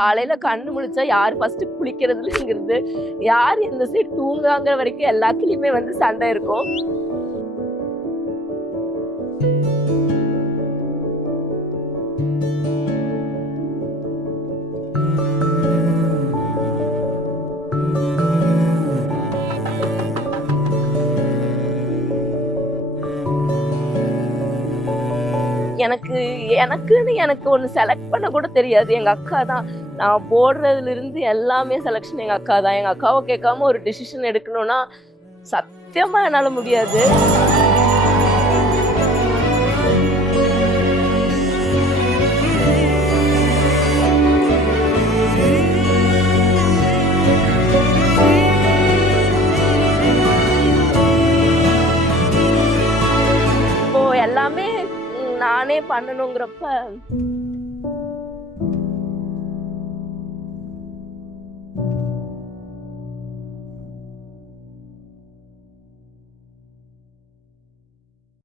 காலையில கண்ணு முழிச்சா யார் ஃபர்ஸ்ட் குளிக்கிறதுங்கிறது, யார் எந்த சைடு தூங்காங்கிற வரைக்கும் எல்லாத்துலயுமே வந்து சண்டை இருக்கும். எனக்கு ஒண்ணு செலக்ட் பண்ண கூட தெரியாது. எங்க அக்கா தான். நான் போடுறதுல இருந்து எல்லாமே செலக்ஷன் எங்க அக்கா தான். எங்க அக்காவை கேட்காம ஒரு டிசிஷன் எடுக்கணும்னா சத்தியமா என்னால முடியாது. இப்போ எல்லாமே நானே பண்ணணுங்கிறப்ப